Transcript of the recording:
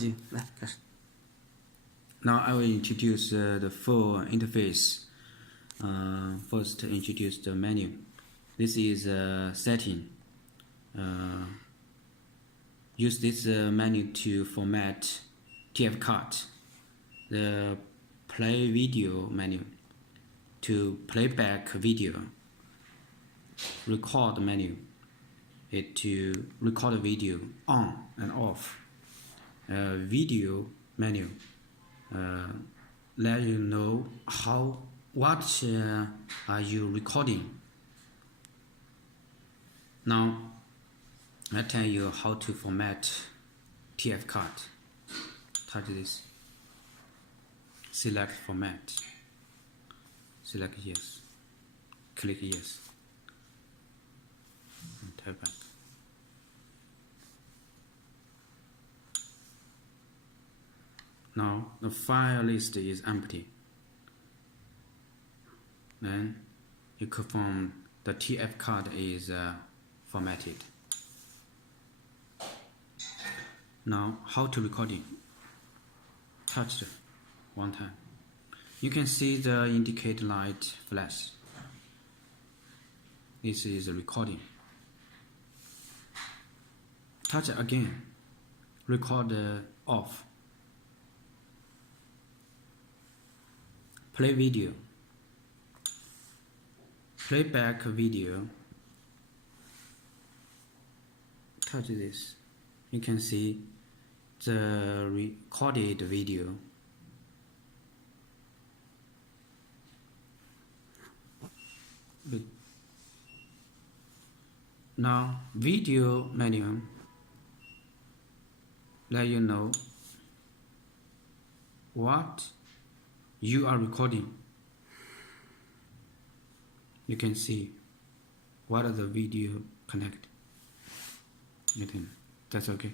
技，来开始。Now I will introduce the full interface. First, introduce the menu. This is setting. Use this menu to format TF card. The play video menu to playback video. Record menu. It to record video on and off. Video menu. Let you know what are you recording. Now I tell you how to format TF card. Touch this. Select format. Select yes. Click yes. And type back. Now the file list is empty. Then you confirm the TF card is formatted. Now how to record it? Touch it one time. You can see the indicate light flash. This is a recording. Touch it again. Record off. Play video. Playback video. Touch this. You can see the recorded video. Now video menu let you know what you are recording. You can see what are the video connect. That's okay.